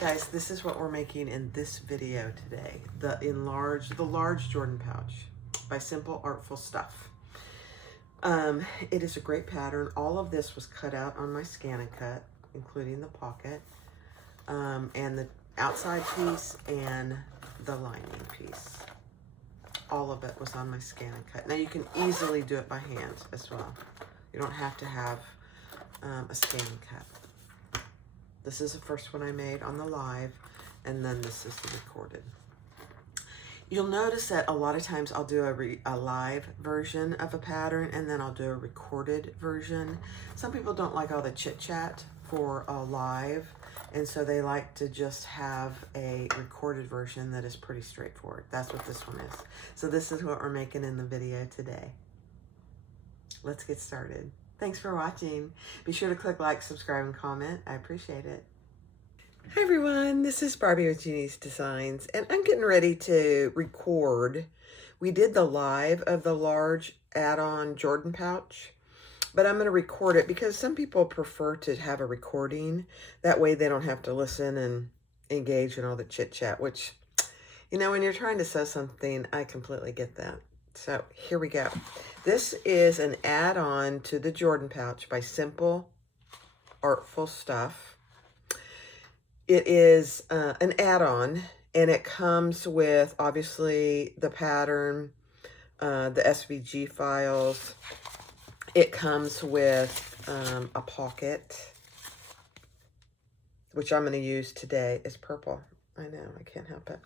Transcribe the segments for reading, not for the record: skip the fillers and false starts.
right, guys, this is what we're making in this video today. The large Jordan pouch by Simple Artful Stuff. It is a great pattern. All of this was cut out on my Scan and Cut, including the pocket, and the outside piece and the lining piece. All of it was on my Scan and Cut. Now you can easily do it by hand as well. You don't have to have a Scan and Cut. This is the first one I made on the live, and then this is the recorded. You'll notice that a lot of times I'll do a live version of a pattern, and then I'll do a recorded version. Some people don't like all the chit chat for a live, and so they like to just have a recorded version that is pretty straightforward. That's what this one is. So this is what we're making in the video today. Let's get started. Thanks for watching. Be sure to click like, subscribe, and comment. I appreciate it. Hi everyone, this is Barbie with Jeannie's Designs, and I'm getting ready to record. We did the live of the large add-on Jordan pouch, but I'm going to record it because some people prefer to have a recording. That way they don't have to listen and engage in all the chit-chat, which, you know, when you're trying to sew something, I completely get that. So here we go. This is an add-on to the Jordan pouch by Simple Artful Stuff. It is an add-on, and it comes with, obviously, the pattern, the SVG files. It comes with a pocket, which I'm going to use today. It's purple. I know, I can't help it.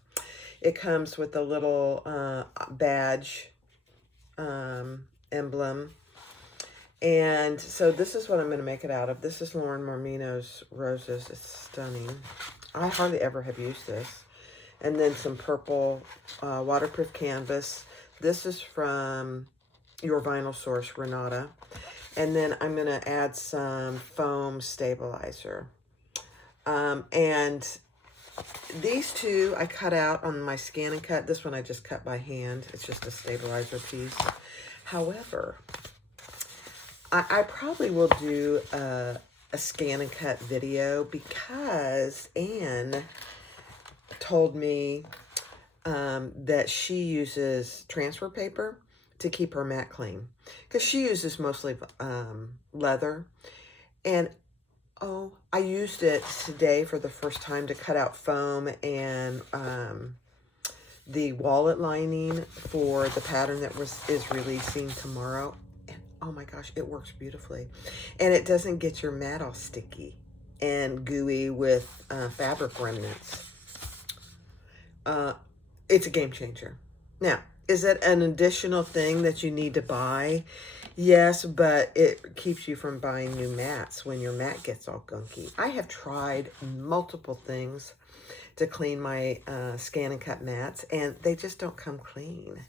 It comes with a little badge emblem. And so this is what I'm going to make it out of. This is Lauren Mormino's Roses. It's stunning. I hardly ever have used this. And then some purple waterproof canvas. This is from Your Vinyl Source, Renata. And then I'm going to add some foam stabilizer. And these two I cut out on my Scan and Cut. This one I just cut by hand. It's just a stabilizer piece. However, I probably will do a Scan and Cut video because Anne told me that she uses transfer paper to keep her mat clean because she uses mostly leather. And oh, I used it today for the first time to cut out foam and the wallet lining for the pattern that is releasing tomorrow. And oh my gosh, it works beautifully. And it doesn't get your mat all sticky and gooey with fabric remnants. It's a game changer. Now, is it an additional thing that you need to buy? Yes, but it keeps you from buying new mats when your mat gets all gunky. I have tried multiple things to clean my Scan and Cut mats, and they just don't come clean.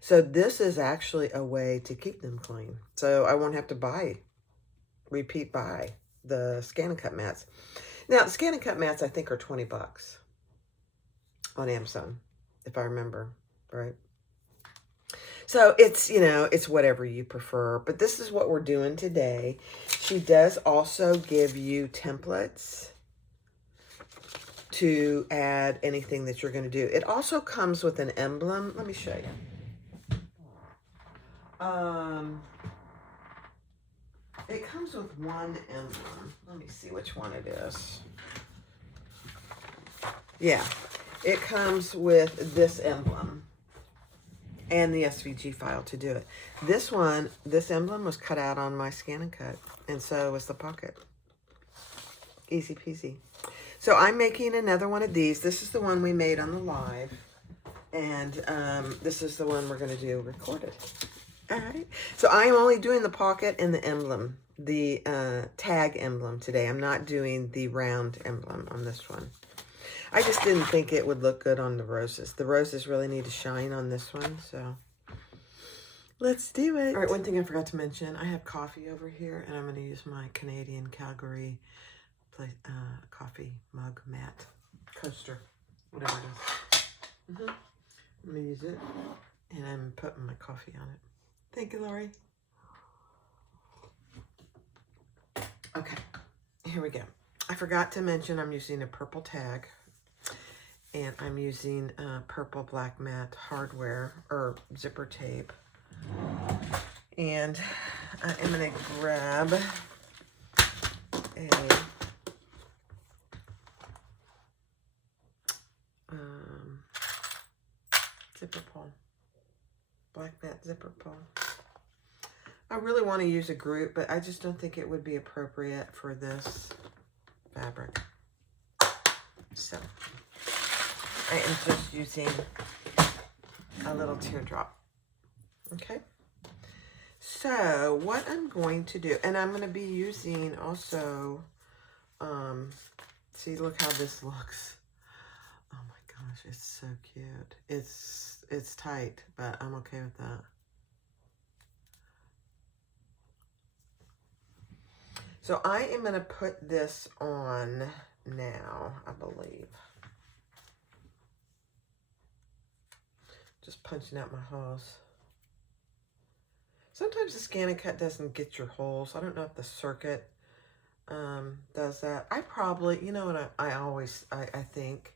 So this is actually a way to keep them clean. So I won't have to repeat buy the Scan and Cut mats. Now, the Scan and Cut mats, I think, are 20 bucks on Amazon, if I remember, right? So it's, you know, it's whatever you prefer, but this is what we're doing today. She does also give you templates to add anything that you're going to do. It also comes with an emblem. Let me show you. It comes with one emblem. Let me see which one it is. Yeah, it comes with this emblem and the SVG file to do it. This emblem was cut out on my Scan and Cut, and so was the pocket. Easy peasy. So I'm making another one of these. This is the one we made on the live, and this is the one we're going to do recorded. All right. So I'm only doing the pocket and the emblem, the tag emblem today. I'm not doing the round emblem on this one. I just didn't think it would look good on the roses. The roses really need to shine on this one, so let's do it. All right, one thing I forgot to mention, I have coffee over here, and I'm going to use my Canadian Calgary coffee mug mat coaster, whatever it is. I'm going to use it, and I'm putting my coffee on it. Thank you, Lori. Okay, here we go. I forgot to mention I'm using a purple tag, and I'm using purple black matte hardware or zipper tape. And I am going to grab a zipper pull, black matte zipper pull. I really want to use a group, but I just don't think it would be appropriate for this fabric. So I am just using a little teardrop. Okay. So what I'm going to do, and I'm going to be using also, see, look how this looks. Oh my gosh, it's so cute. It's tight, but I'm okay with that. So I am going to put this on now, I believe. Just punching out my holes. Sometimes the scan and cut doesn't get your holes. I don't know if the circuit does that. I probably, you know what I think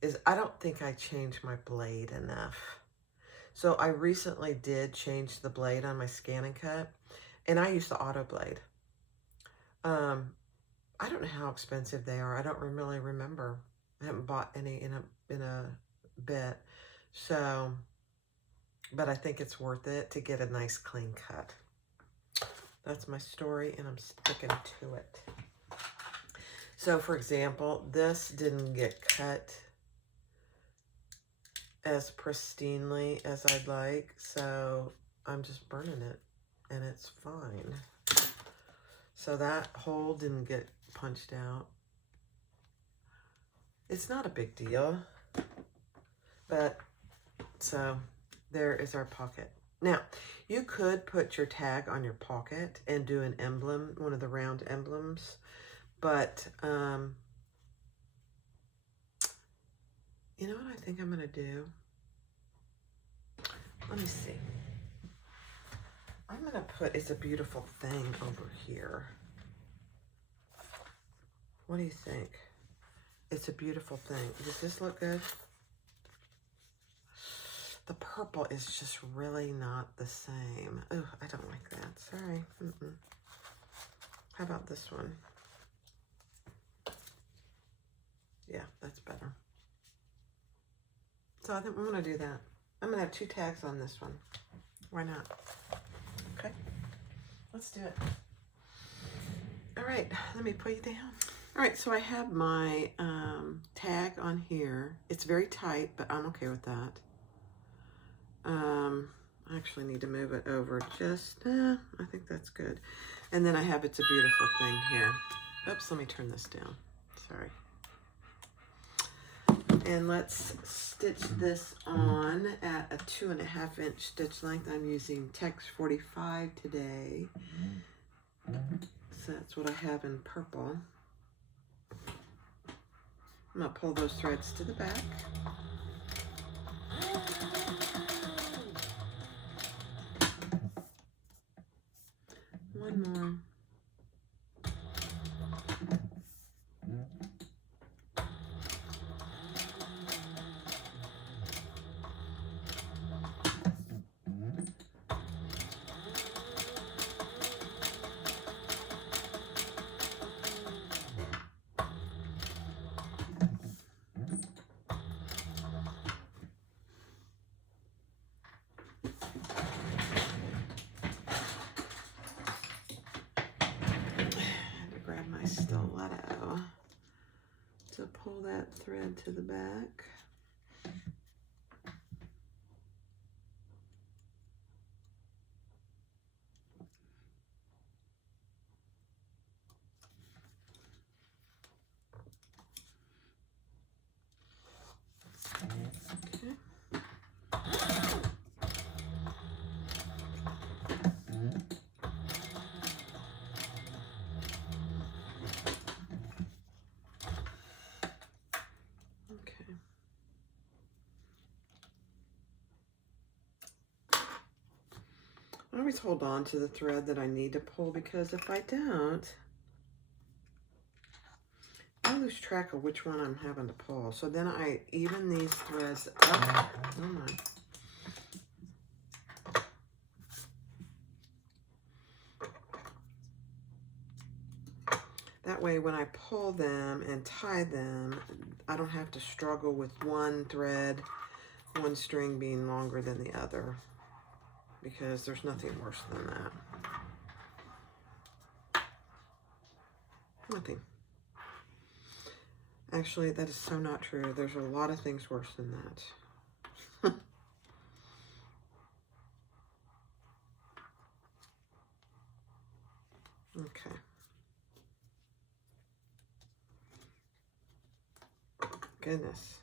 is I don't think I changed my blade enough. So I recently did change the blade on my scan and cut, and I use the auto blade. I don't know how expensive they are. I don't really remember. I haven't bought any in a bit. So, but I think it's worth it to get a nice clean cut. That's my story, and I'm sticking to it. So, for example, this didn't get cut as pristinely as I'd like, so I'm just burning it, and it's fine. So that hole didn't get punched out. It's not a big deal, but so there is our pocket. Now, you could put your tag on your pocket and do an emblem, one of the round emblems, but you know what I think I'm going to do? Let me see. I'm going to put It's a Beautiful Thing over here. What do you think? It's a Beautiful Thing. Does this look good? The purple is just really not the same. Oh, I don't like that. Sorry. How about this one? Yeah, that's better. So I think I'm going to do that. I'm going to have 2 tags on this one. Why not? Okay. Let's do it. All right. Let me put you down. All right. So I have my tag on here. It's very tight, but I'm okay with that. I actually need to move it over just, I think that's good. And then I have It's a Beautiful Thing here. Oops, let me turn this down. Sorry. And let's stitch this on at a 2.5 inch stitch length. I'm using Tex 45 today. So that's what I have in purple. I'm going to pull those threads to the back. One more. Stiletto to pull that thread to the back. Okay. I always hold on to the thread that I need to pull, because if I don't, lose track of which one I'm having to pull. So then I even these threads up. Oh my. That way when I pull them and tie them, I don't have to struggle with one thread, one string being longer than the other, because there's nothing worse than that. Nothing. Actually, that is so not true. There's a lot of things worse than that. Okay. Goodness.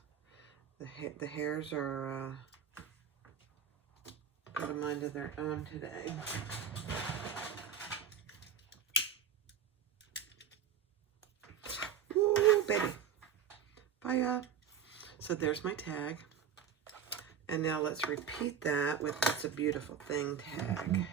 The hairs are got a mind of their own today. Woo, baby. Bye. So there's my tag. And now let's repeat that with It's a Beautiful Thing tag.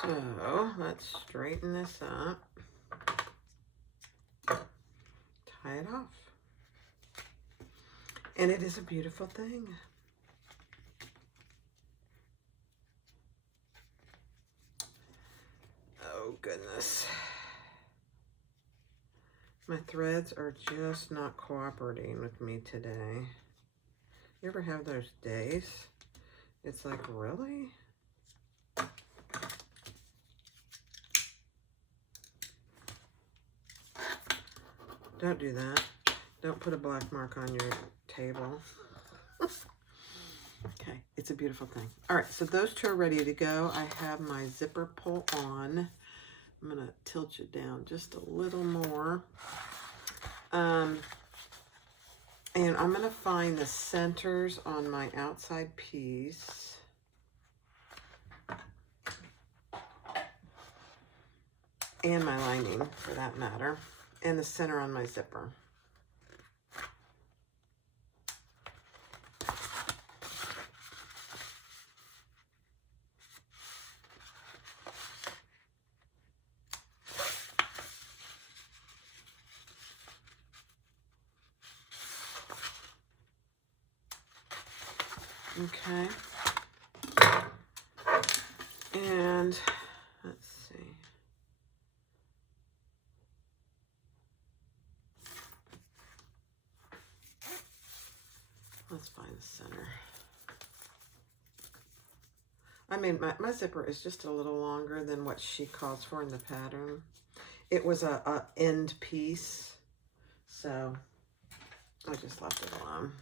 So let's straighten this up, tie it off, and it is a beautiful thing. Oh goodness, my threads are just not cooperating with me today. You ever have those days? It's like, really? Don't do that. Don't put a black mark on your table. Okay, it's a beautiful thing. All right, so those two are ready to go. I have my zipper pull on. I'm gonna tilt you down just a little more. And I'm gonna find the centers on my outside piece. And my lining, for that matter. And the center on my zipper. Okay. And let's see. Let's find the center. I mean, my zipper is just a little longer than what she calls for in the pattern. It was a end piece, so I just left it alone.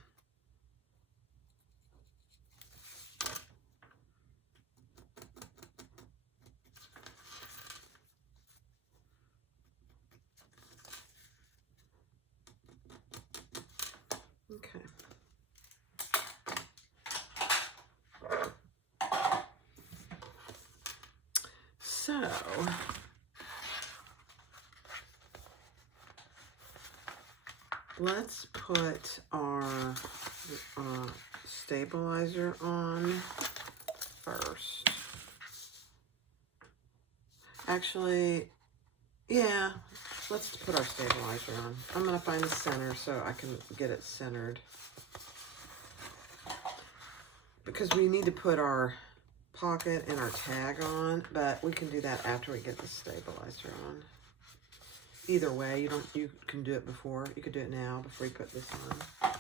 Okay. So, let's put our stabilizer on first. Actually, Yeah, let's put our stabilizer on. I'm going to find the center so I can get it centered. Because we need to put our pocket and our tag on, but we can do that after we get the stabilizer on. Either way, you can do it before. You could do it now before you put this on.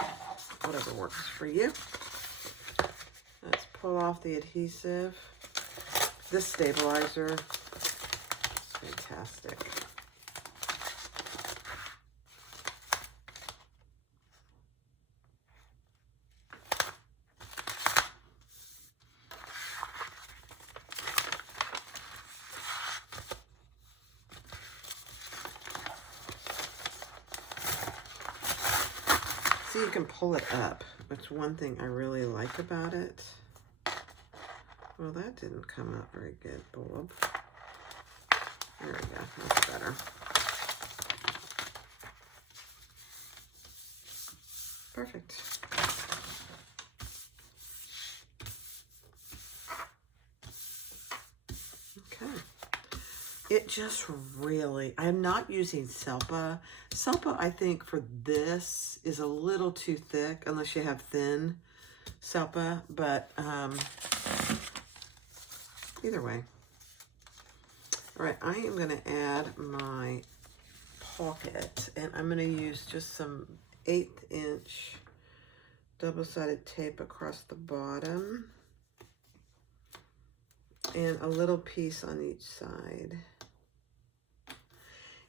Whatever works for you. Let's pull off the adhesive. This stabilizer is fantastic. See, you can pull it up. That's one thing I really like about it. Well, that didn't come out very good, bulb. There we go, that's better. Perfect. Okay. It just really, I'm not using Selpa. Selpa, I think, for this is a little too thick, unless you have thin Selpa, but either way. All right, I am going to add my pocket, and I'm going to use just some 1/8 inch double-sided tape across the bottom and a little piece on each side.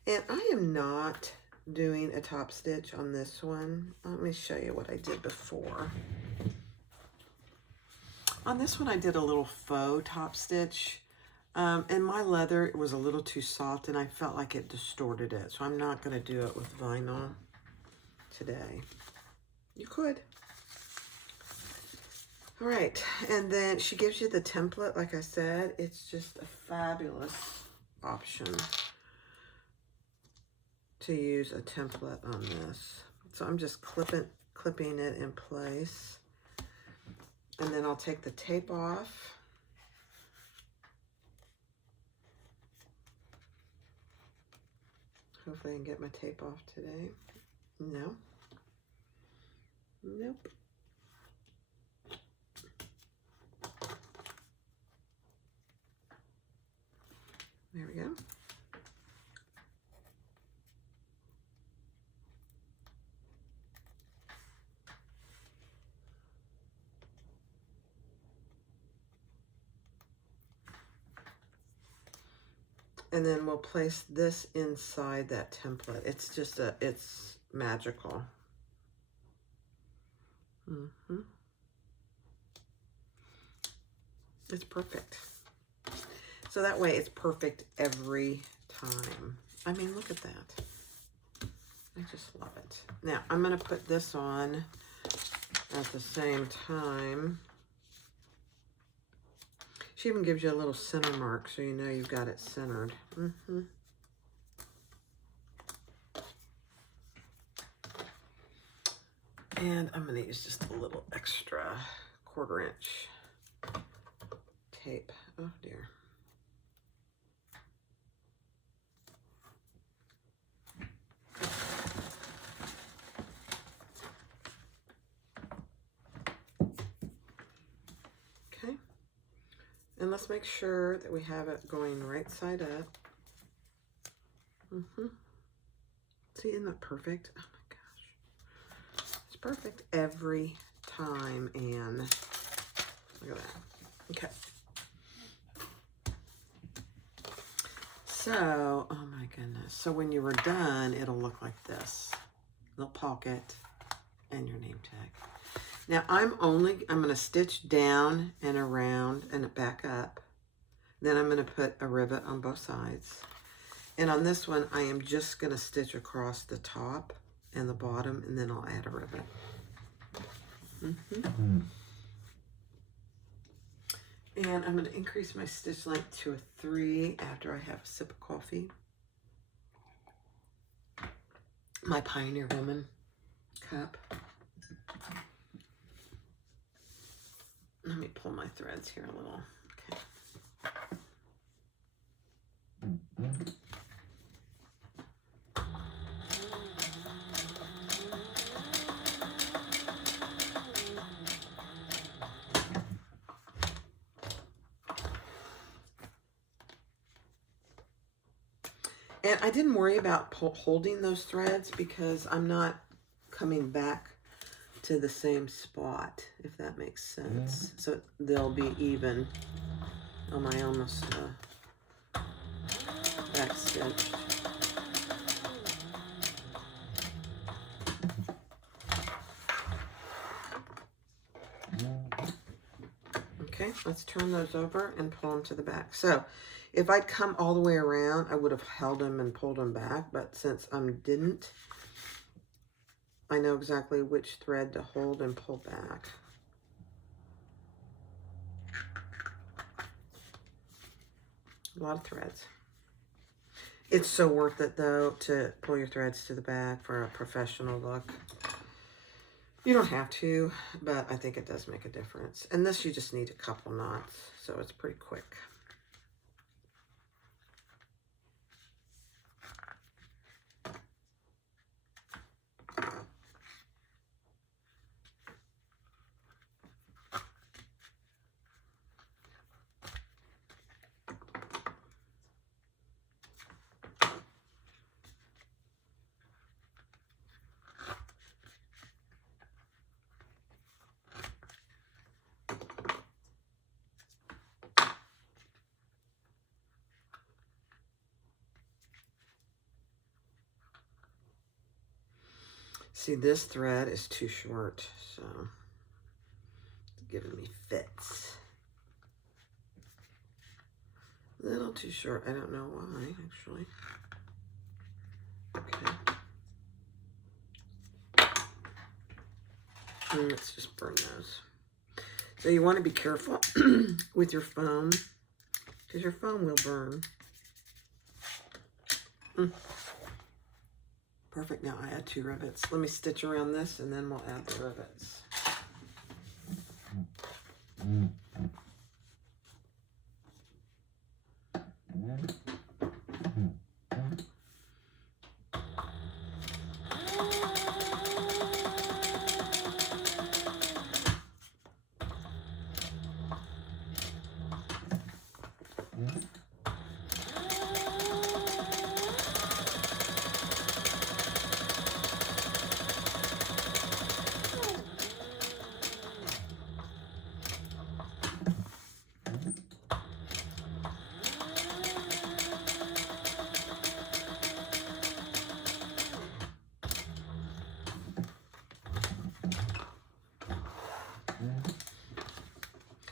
And I am not doing a top stitch on this one. Let me show you what I did before. On this one, I did a little faux top stitch. And my leather was a little too soft, and I felt like it distorted it. So I'm not going to do it with vinyl today. You could. All right, and then she gives you the template. Like I said, it's just a fabulous option to use a template on this. So I'm just clipping it in place, and then I'll take the tape off. Hopefully I can get my tape off today. No. Nope. There we go. And then we'll place this inside that template. It's just it's magical. It's perfect. So that way it's perfect every time. I mean, look at that. I just love it. Now, I'm going to put this on at the same time. She even gives you a little center mark so you know you've got it centered. And I'm going to use just a little extra 1/4 inch tape. Oh dear. Okay. And let's make sure that we have it going right side up. See, isn't that perfect? Oh my gosh. It's perfect every time, Anne. Look at that. Okay. So, oh my goodness. So when you were done, it'll look like this. Little pocket and your name tag. Now I'm going to stitch down and around and back up. Then I'm going to put a rivet on both sides. And on this one, I am just going to stitch across the top and the bottom, and then I'll add a rivet. And I'm going to increase my stitch length to a 3 after I have a sip of coffee. My Pioneer Woman cup. Let me pull my threads here a little. Okay. And I didn't worry about holding those threads because I'm not coming back to the same spot, if that makes sense. So they'll be even. Oh, my almost back stitched. Okay, let's turn those over and pull them to the back. So if I'd come all the way around, I would have held them and pulled them back, but since I didn't, I know exactly which thread to hold and pull back. A lot of threads. It's so worth it, though, to pull your threads to the back for a professional look. You don't have to, but I think it does make a difference. And this, you just need a couple knots, so it's pretty quick. See, this thread is too short, so it's giving me fits. A little too short. I don't know why, actually. Okay. Let's just burn those. So you want to be careful with your foam, because your foam will burn. Perfect. Now I add 2 rivets. Let me stitch around this and then we'll add the rivets.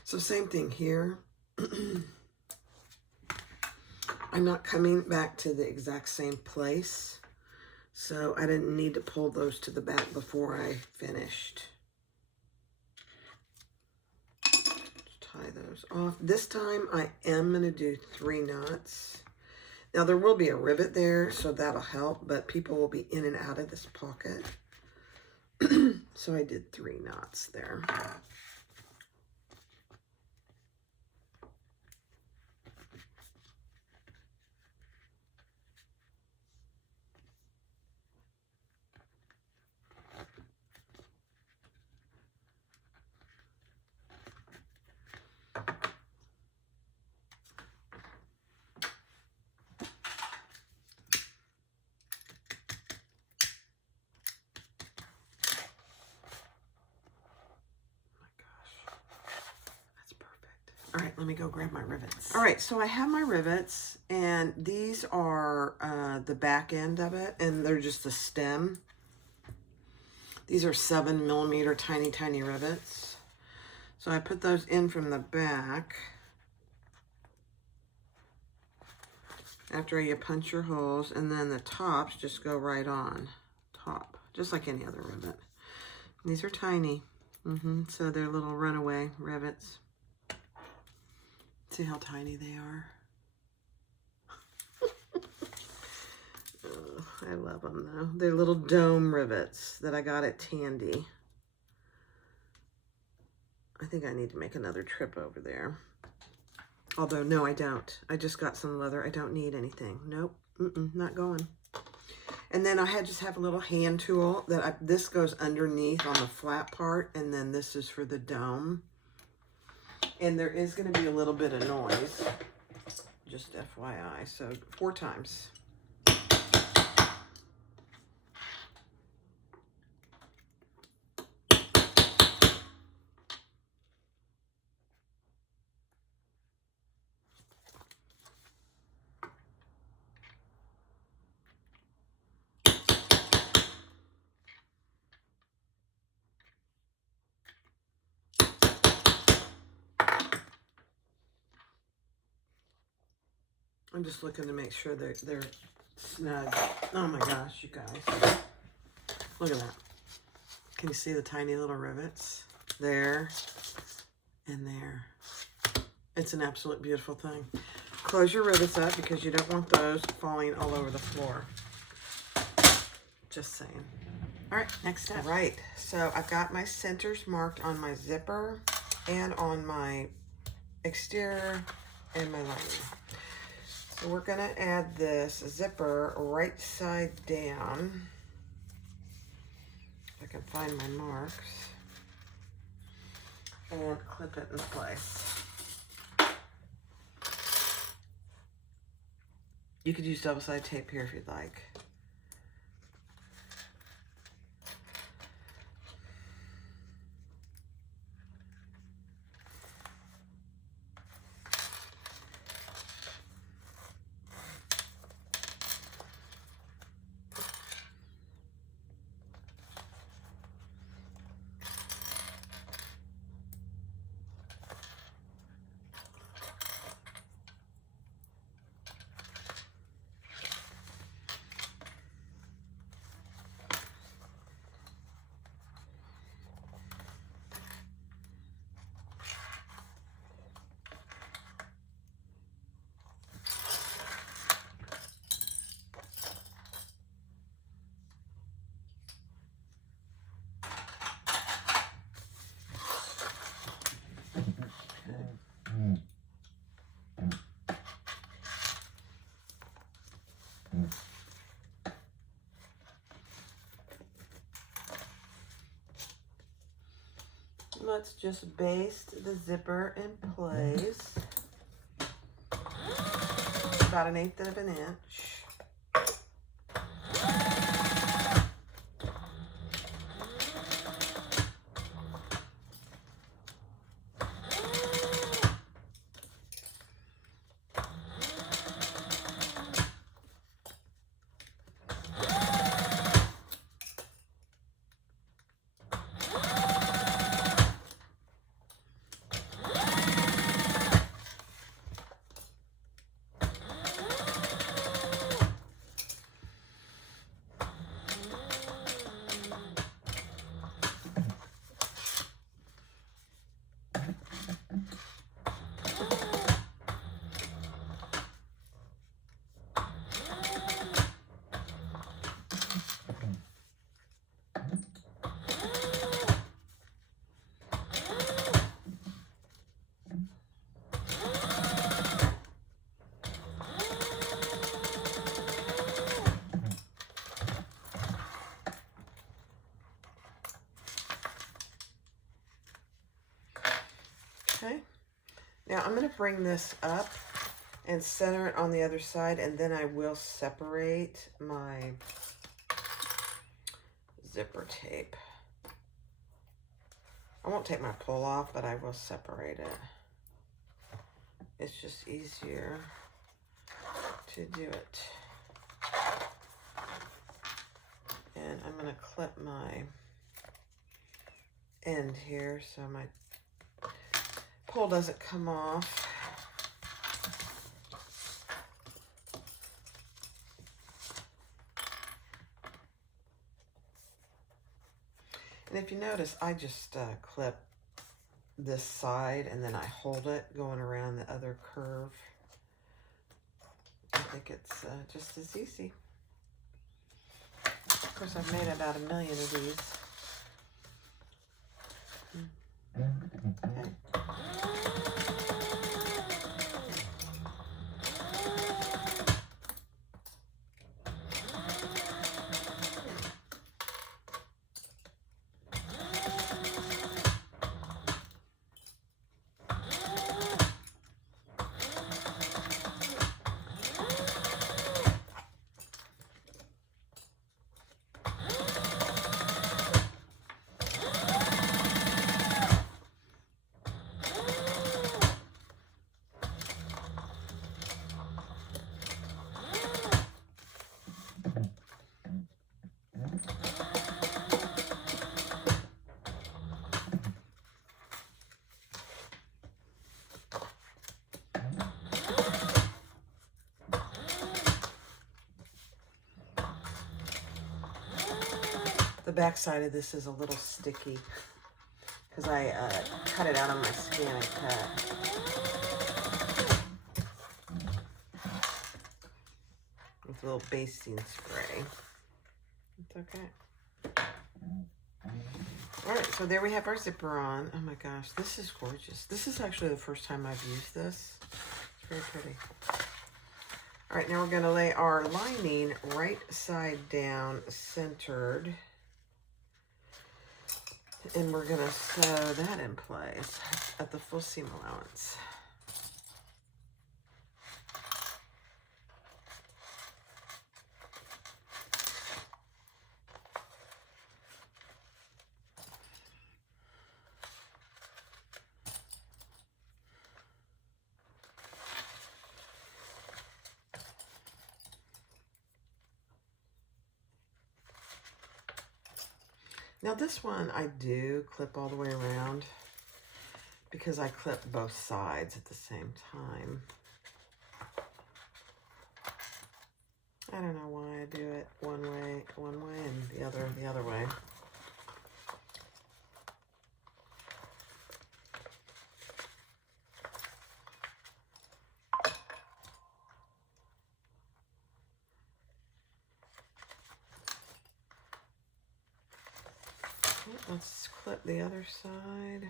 So same thing here. I'm not coming back to the exact same place, so I didn't need to pull those to the back before I finished. Just tie those off. This time I am going to do 3 knots. Now there will be a rivet there, so that'll help, but people will be in and out of this pocket. So I did 3 knots there. All right, let me go grab my rivets. All right, so I have my rivets, and these are the back end of it, and they're just the stem. These are 7mm tiny, tiny rivets. So I put those in from the back. After you punch your holes, and then the tops just go right on top, just like any other rivet. And these are tiny, so they're little runaway rivets. See how tiny they are? Oh, I love them though. They're little dome rivets that I got at Tandy. I think I need to make another trip over there. Although, no, I don't. I just got some leather. I don't need anything. Nope. Not going. And then I just have a little hand tool that this goes underneath on the flat part, and then this is for the dome. And there is going to be a little bit of noise, just FYI. So 4 times. I'm just looking to make sure they're snug. Oh my gosh, you guys. Look at that. Can you see the tiny little rivets? There and there. It's an absolute beautiful thing. Close your rivets up because you don't want those falling all over the floor. Just saying. All right, next step. All right, so I've got my centers marked on my zipper and on my exterior and my lining. So we're gonna add this zipper right side down. If I can find my marks. And clip it in place. You could use double-sided tape here if you'd like. Let's just baste the zipper in place. About 1/8 of an inch. Okay, now I'm going to bring this up and center it on the other side, and then I will separate my zipper tape. I won't take my pull off, but I will separate it. It's just easier to do it. And I'm going to clip my end here so my pull doesn't come off. And if you notice, I just clip this side and then I hold it going around the other curve. I think it's just as easy. Of course, I've made about 1 million of these. Okay. back side of this is a little sticky because I cut it out on my scan and cut. With a little basting spray. It's okay. Alright, so there we have our zipper on. Oh my gosh, this is gorgeous. This is actually the first time I've used this. It's very pretty. Alright, now we're going to lay our lining right side down, centered. And we're going to sew that in place at the full seam allowance. Now this one I do clip all the way around because I clip both sides at the same time. I don't know why I do it one way and the other way. Let's clip the other side.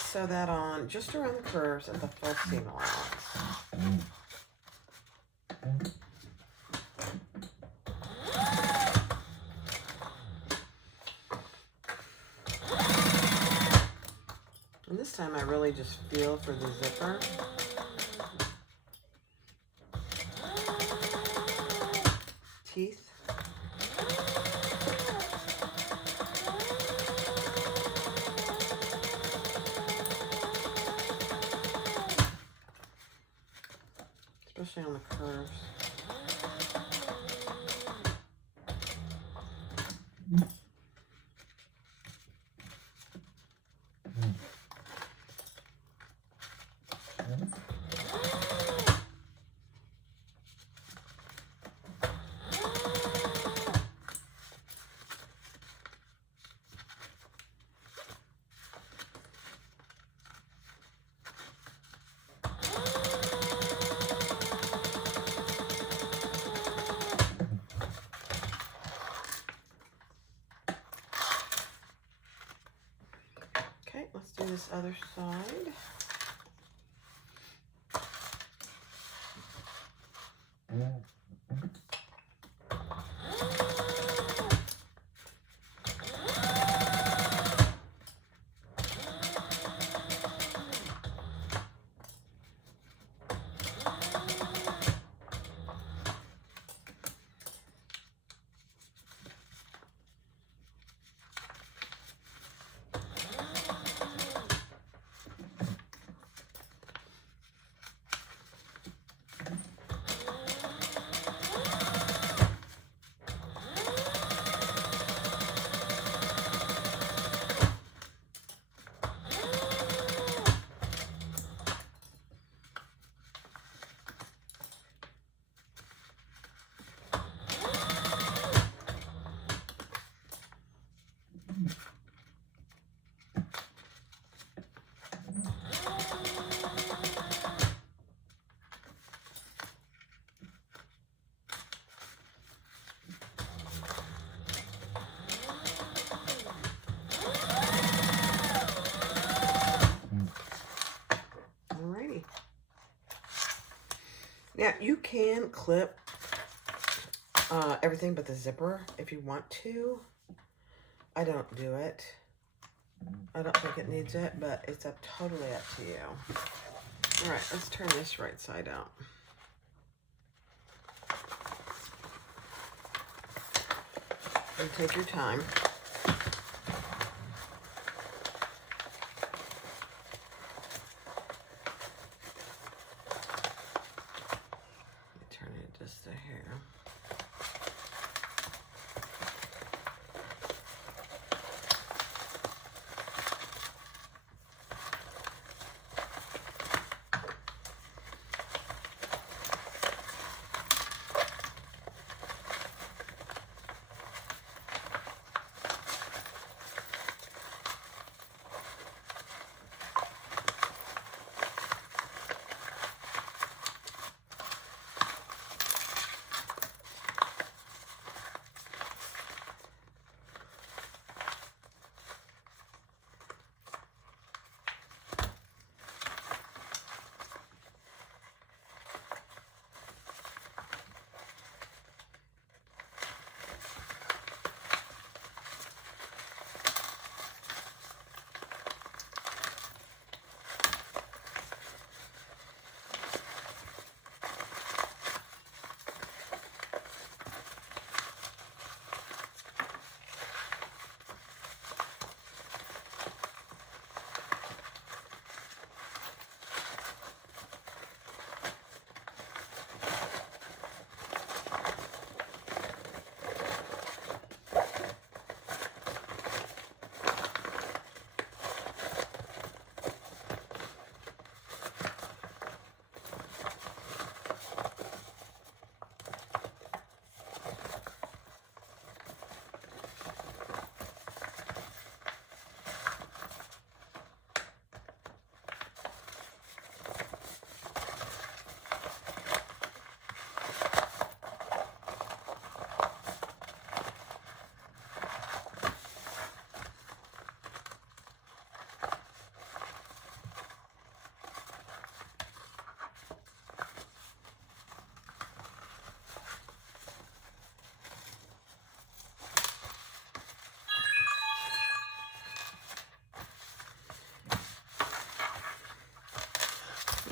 Sew that on just around the curves of the full seam allowance. And this time I really just feel for the zipper. Teeth. Especially on the curves. Let's do this other side. Now, you can clip everything but the zipper if you want to. I don't do it. I don't think it needs it, but it's totally up to you. All right, let's turn this right side out. And take your time. Turn it just a hair.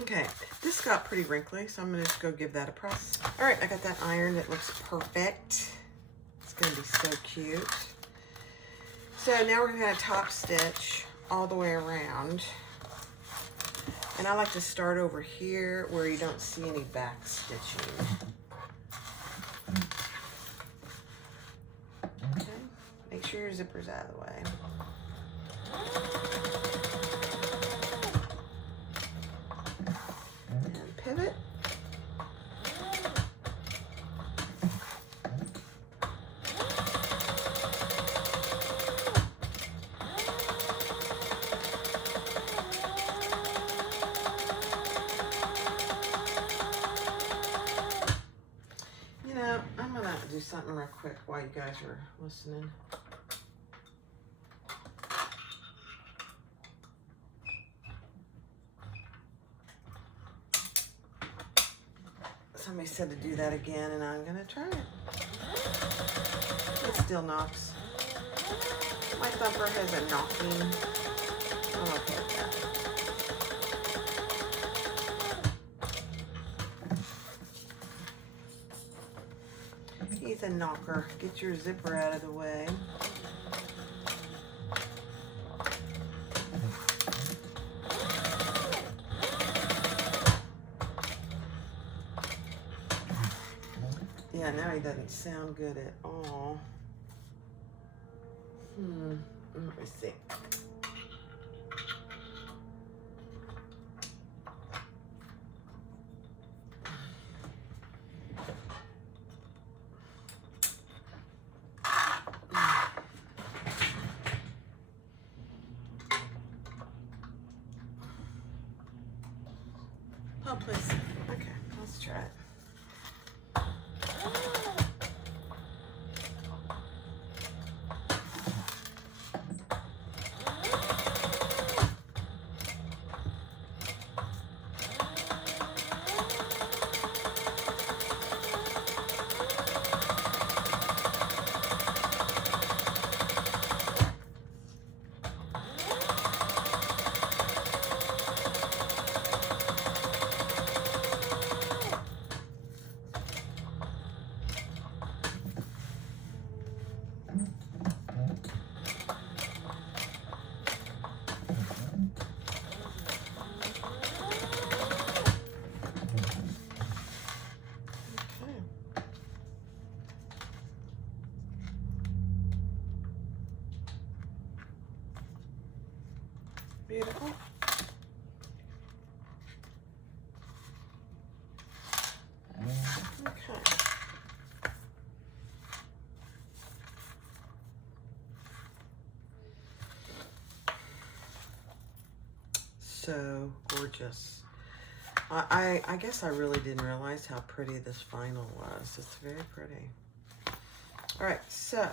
Okay, this got pretty wrinkly, so I'm going to just go give that a press. All right, I got that iron. It looks perfect. It's going to be so cute. So now we're going to top stitch all the way around. And I like to start over here where you don't see any back stitching. Okay, make sure your zipper's out of the way. And pivot. I'm gonna do something real quick while you guys are listening. Somebody said to do that again, and I'm gonna try it. It still knocks. My thumper has a knocking. I'm okay with that. He's a knocker. Get your zipper out of the way. Yeah, now he doesn't sound good at all. Let me see. Oh, please. Okay, let's try it. Beautiful. Okay. So gorgeous. I guess I really didn't realize how pretty this vinyl was. It's very pretty. All right, so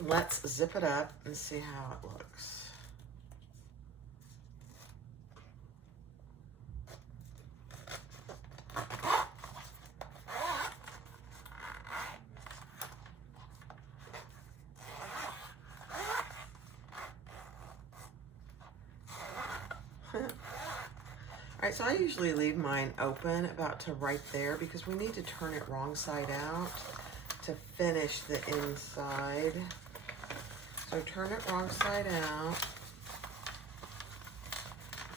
let's zip it up and see how it looks. All right, so I usually leave mine open about to right there because we need to turn it wrong side out to finish the inside. So turn it wrong side out.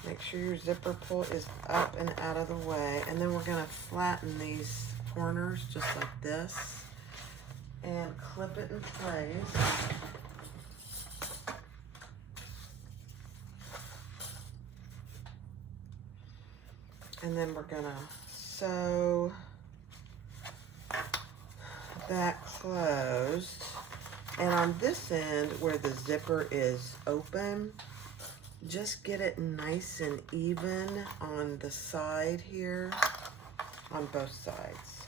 Make sure your zipper pull is up and out of the way. And then we're gonna flatten these corners just like this and clip it in place. And then we're gonna sew that closed. And on this end where the zipper is open, just get it nice and even on the side here, on both sides.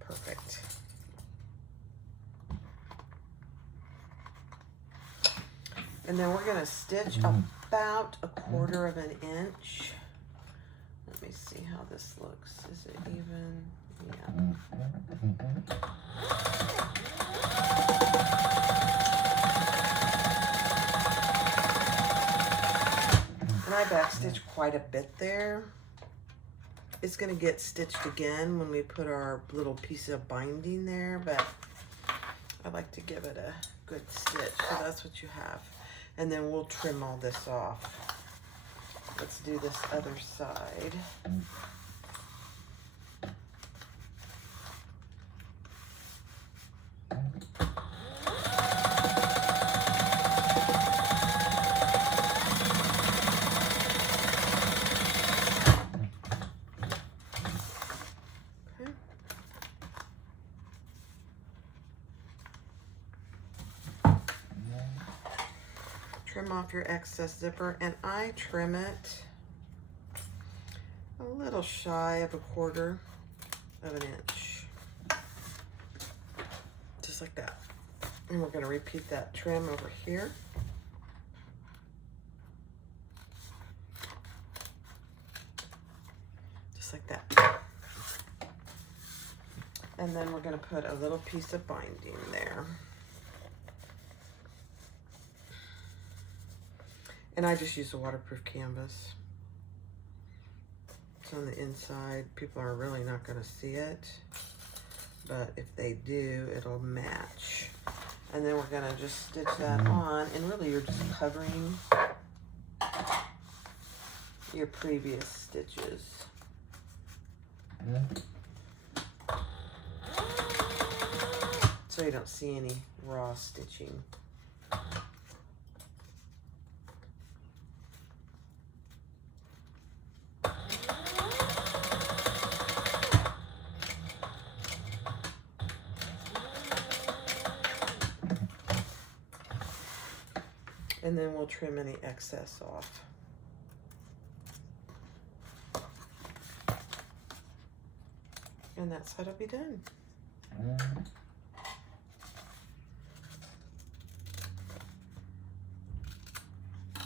Perfect. And then we're gonna stitch about 1/4 of an inch. Let me see how this looks. Is it even? Yeah. And I backstitch quite a bit there. It's gonna get stitched again when we put our little piece of binding there, but I like to give it a good stitch. So that's what you have. And then we'll trim all this off. Let's do this other side. Trim off your excess zipper, and I trim it a little shy of 1/4 of an inch, just like that. And we're going to repeat that trim over here. Just like that. And then we're going to put a little piece of binding there. And I just use a waterproof canvas. It's on the inside. People are really not going to see it, but if they do, it'll match. And then we're going to just stitch that on, and really you're just covering your previous stitches. So you don't see any raw stitching. And then we'll trim any excess off. And that's how it'll be done.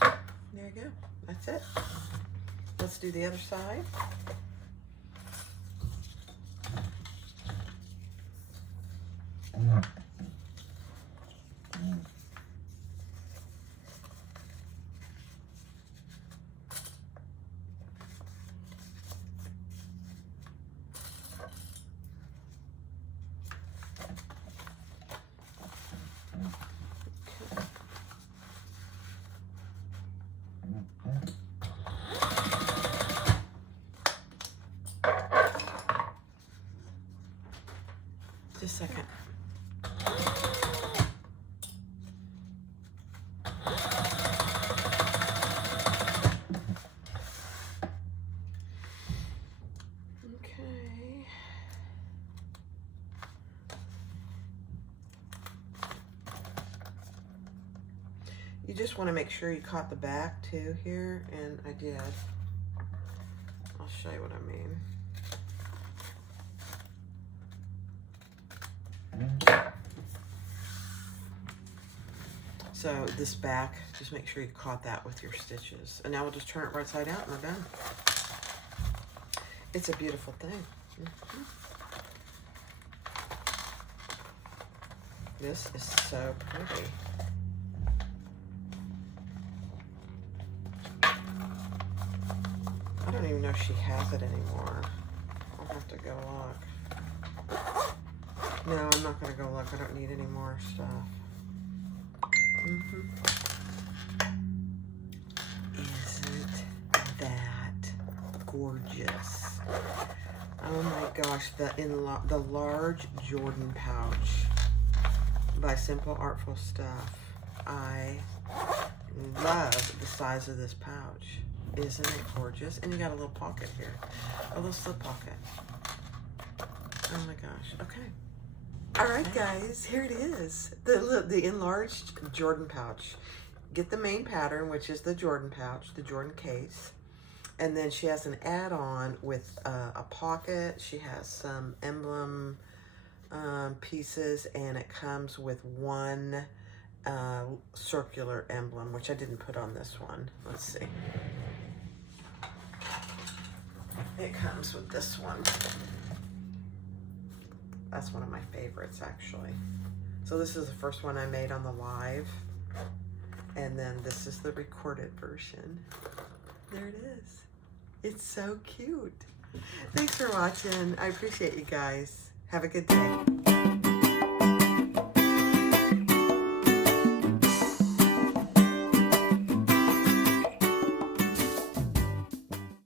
There you go. That's it. Let's do the other side. Just a second. You just want to make sure you caught the back too here, and I did. I'll show you what I mean. So this back, just make sure you caught that with your stitches. And now we'll just turn it right side out and we're done. It's a beautiful thing. This is so pretty. I don't even know if she has it anymore. I'll have to go look. No, I'm not gonna go look. I don't need any more stuff. Isn't that gorgeous? Oh my gosh, the large Jordan pouch by Simple Artful Stuff. I love the size of this pouch. Isn't it gorgeous? And you got a little pocket here, a little slip pocket. Oh my gosh. Okay. All right, guys, here it is. The enlarged Jordan pouch. Get the main pattern, which is the Jordan pouch, the Jordan case. And then she has an add-on with a pocket. She has some emblem pieces, and it comes with one circular emblem, which I didn't put on this one. Let's see. It comes with this one. That's one of my favorites, actually. So this is the first one I made on the live. And then this is the recorded version. There it is. It's so cute. Thanks for watching. I appreciate you guys. Have a good day.